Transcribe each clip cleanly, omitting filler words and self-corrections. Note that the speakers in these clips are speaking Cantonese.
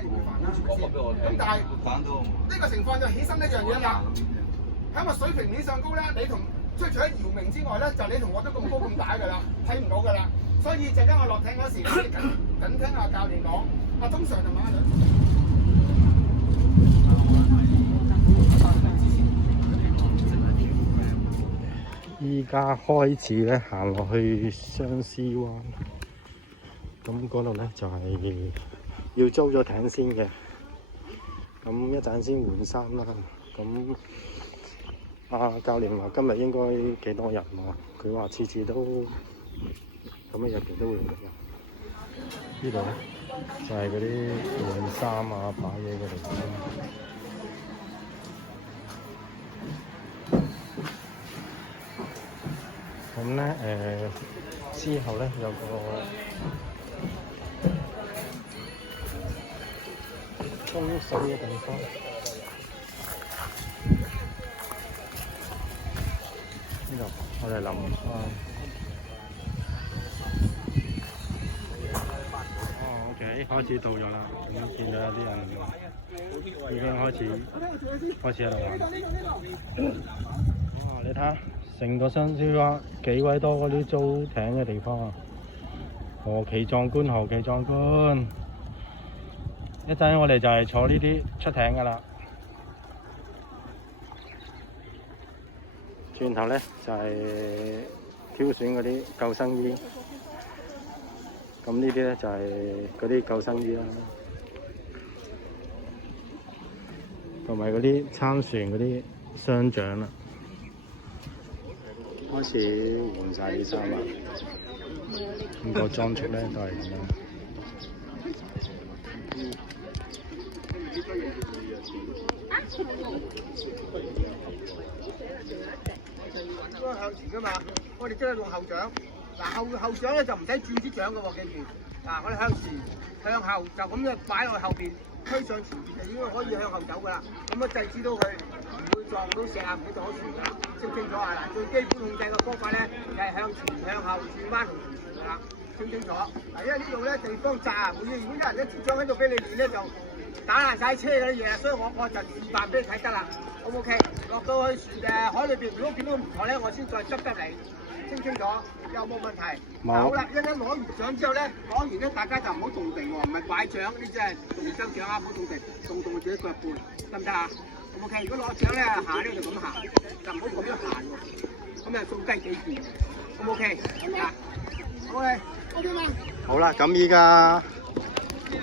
雞翼飯啦，係咪先？咁但係呢個情況就起身一樣嘢啦。喺個水平面上高咧，你同即係除咗姚明之外咧，就你同我都咁高咁大㗎啦，睇唔到㗎啦。所以陣間我落艇嗰時，你緊聽阿教練講，通常就馬兩。依家開始咧行落去相思灣，咁嗰度咧就係要租咗艇先嘅，咁一陣先換衫啦。咁教練話今日應該幾多人喎？佢話次次都咁嘅入邊都會有人。呢度咧就係嗰啲換衫啊、擺嘢嘅地方。咁咧之後咧有個沖水嘅地方，呢度我哋淋OK 開始到咗啦，咁見到有啲人已經開始喺度玩。你睇下。成個相思灣幾鬼多嗰啲租艇嘅地方啊！何其壯觀，何其壯觀！一陣我哋就係坐呢啲出艇噶啦。轉頭咧就係挑選嗰啲救生衣。咁呢啲咧就係嗰啲救生衣啦，同埋嗰啲參船嗰啲雙槳啦。開始換晒啲衫啦，咁個裝束咧都係咁樣。應該向前㗎嘛，我哋即係用後掌。嗱後掌咧就唔使轉支掌㗎喎，記住。嗱我哋向前向後就咁樣擺落後邊，推上前邊就應該可以向後走㗎啦。咁啊制止到佢唔會撞到石啊，唔會撞到船㗎。清唔清楚啊？嗱，最基本控制嘅方法咧，就係向前、向後轉彎同轉船㗎啦，清唔清楚？嗱，因為呢度咧地方窄啊，如果一人一支槍喺度俾你練咧，就打爛晒車嗰啲嘢，所以我就示範俾你睇得啦。O 唔 OK？落到去船嘅海裏邊，如果見到唔妥咧，我先再執你，清唔清楚？有冇問題？冇。好啦，一攞完獎之後咧，攞完咧大家就唔好動地喎，唔係擺獎，呢隻係動增獎啊，唔好動地，動自己腳背，得唔得啊？OK， 如果攞獎咧行咧就咁行，就唔好咁樣行喎。咁啊送雞幾件 ，O 唔 OK？啊 ，OK，OK 嘛。好啦，咁依家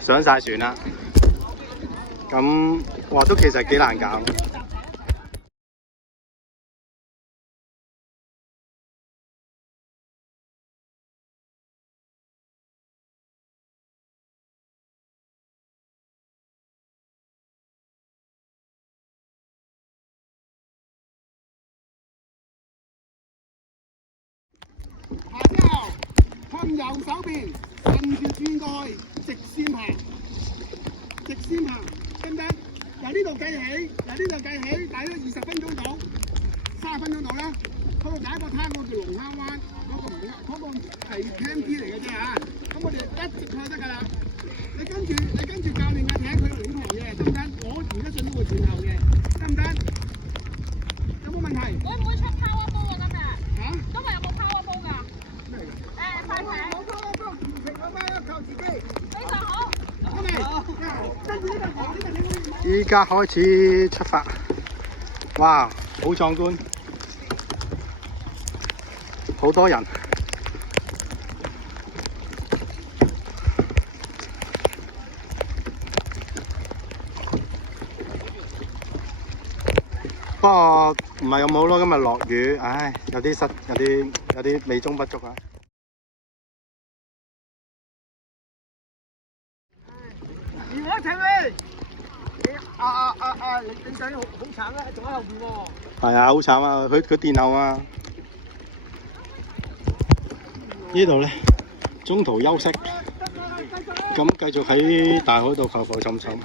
上晒船啦，咁哇都其實幾難搞。行之後向右手邊順住轉過去，直線行，直線行，得唔得？由呢度計起，大約20分鐘到，30分鐘到啦。嗰個第一個灘嗰個叫龍蝦灣，嗰個係 camp 嚟嘅啫嚇。咁我哋一直去得㗎啦。你跟住教練嘅艇，佢有領航嘅，得唔得？我而家順都會轉後嘅，得唔得？有冇問題？會唔會出power ball㗎今日？嚇？今日有冇 power ball 㗎？咩嚟㗎？快艇。冇錯啦，不唔食嗰班啦，靠自己。非常好。跟住呢個依家開始出發，哇，好壯觀，好多人。不過唔係咁好咯，今日落雨，唉，有啲美中不足啊。如果請你，你仔好慘啊，仲喺後邊喎。係啊，好慘啊！佢電後啊。呢度咧中途休息，咁繼續喺大海度浮浮沉沉。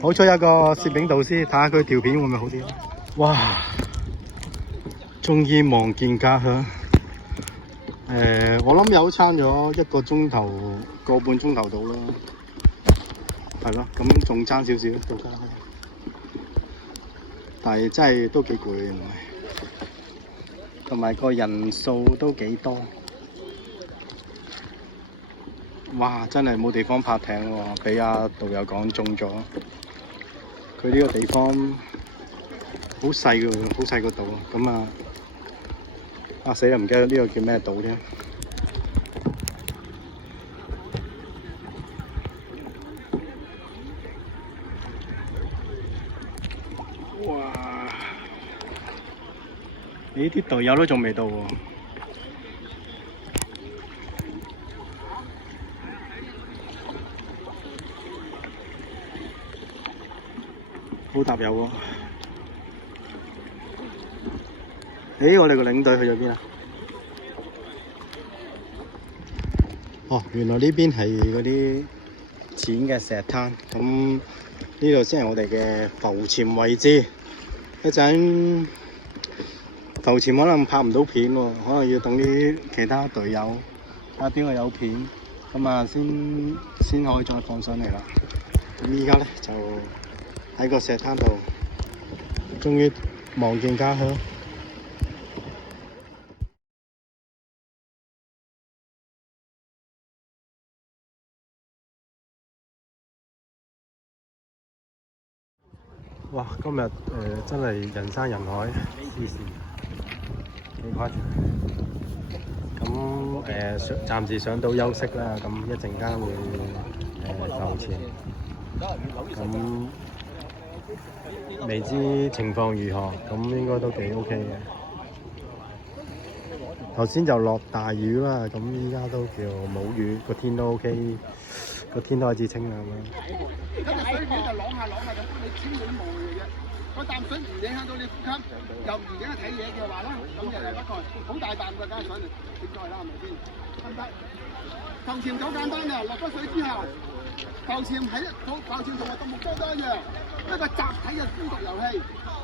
好彩有個攝影導師，睇下佢條片會唔會好啲。哇！終於望見家鄉，我諗有餐咗1個鐘頭、個半鐘頭到啦，係咯，咁仲爭少少到家，但係真係都幾攰嘅，同埋個人數都幾多。哇！真係冇地方泊艇喎，俾阿導遊講中咗。佢呢個地方好細嘅喎，好細個島。咁啊死啦！唔記得呢個叫咩島添。哇！咦？啲隊友都仲未到喎。好搭油喎！我哋個領隊去咗邊啊？哦，原來呢邊係嗰啲淺嘅石灘，咁呢度先係我哋嘅浮潛位置。一陣浮潛可能拍唔到片喎，可能要等啲其他隊友睇下邊個有片，咁先可以再放上嚟啦。咁依家咧就喺個石灘度，終於望見家鄉。哇！今日真係人山人海，黐線，幾誇張。咁暫時上到休息啦，咁一陣間會浮潛。咁未知情況如何，咁應該都幾 OK 嘅。頭先就落大雨啦，咁依家都叫冇雨，個天都 OK， 個天都開始清亮啦。咁個水面就啷下咁，你只會望嘅啫。個啖水唔影響到你呼吸，又唔影響睇嘢嘅話啦，咁就係不過好大啖嘅，梗係水嚟點在啦，係咪先？得唔得？浮潛就好簡單嘅，落咗水之後。浮潛同埋獨木舟都一樣，一個集體嘅孤獨遊戲。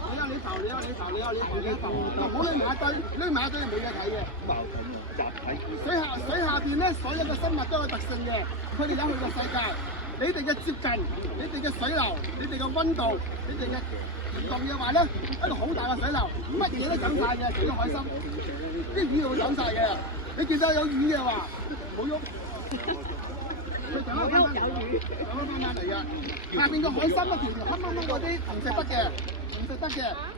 你有你浮，你有你浮，你有你浮，你浮，唔好匿埋一堆，匿埋一堆冇嘢睇嘅。集體。水下邊咧，所有嘅生物都有特性嘅，佢哋有佢嘅世界。你哋嘅接近，你哋嘅水流，你哋嘅溫度，你哋嘅移動嘅話咧，一個好大嘅水流，乜嘢都走晒嘅，除咗海參，啲魚會走晒嘅。你見到有魚嘅話，唔好喐。佢走翻翻嚟嘅，下邊個海參一條黑掹掹嗰啲唔食得嘅，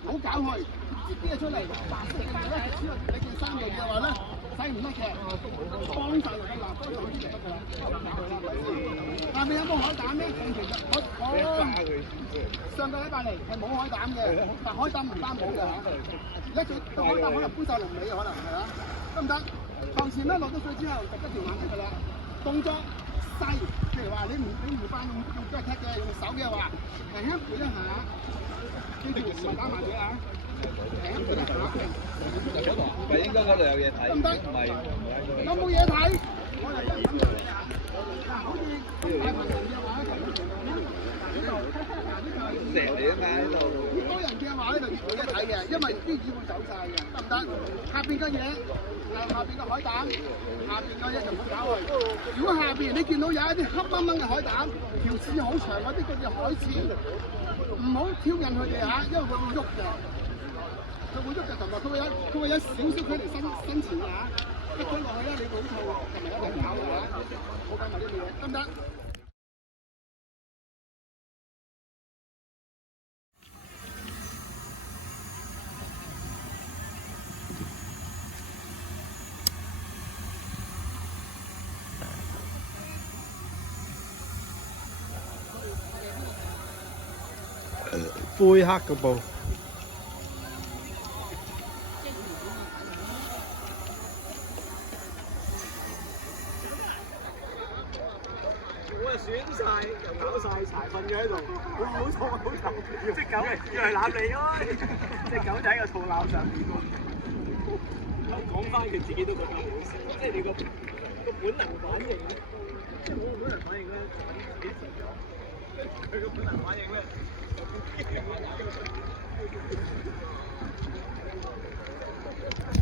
唔好搞佢，接啲嘢出嚟，白色嘅嘢咧，只要你件衫嚟嘅話咧，洗唔甩嘅，幫曬就得啦，幫手啲就得㗎啦，下邊有冇海膽咧？其實上個禮拜嚟係冇海膽嘅，但海膽唔擔保嘅嚇，而家最海膽可能搬晒龍尾可能係嘛？得唔得？浮潛咧落咗水之後，就一條眼得㗎啦，動作。譬如話你唔翻用腳踢嘅，用手嘅話，輕輕舉一下，記住唔係打麻雀啊！輕輕舉一下，唔係應該嗰度有嘢睇，得唔得？唔係，有冇嘢睇？我嚟一揾你啊！嗱，好似大排人嘅話，呢度蛇嚟啊嘛，呢度多人嘅話咧就冇嘢睇嘅，因為啲魚會走晒嘅，得唔得？下邊嘅嘢。下邊個海膽，下邊個嘢就唔好搞佢。如果下邊你見到有一啲黑掹掹嘅海膽，條刺好長嗰啲叫海刺，唔好挑釁佢哋嚇，因為佢會喐嘅。佢會喐嘅同埋佢會有少少距離身前嘅嚇，一推落去咧你會好痛喎，同埋有人咬嘅嚇，冇搞埋呢啲嘢，得唔得？灰黑嘅噃。我就損晒，又搞晒柴瞓咗喺度，好痛好痛！隻狗又係攬你咯，隻狗仔個肚腩上面。講翻佢自己都覺得好笑，即係你個本能反應咧，即係冇本能反應咧，就係自己遲咗。佢個本能反應咧。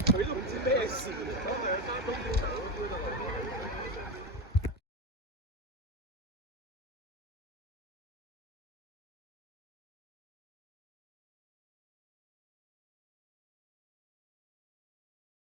佢都唔知咩事，我係間東京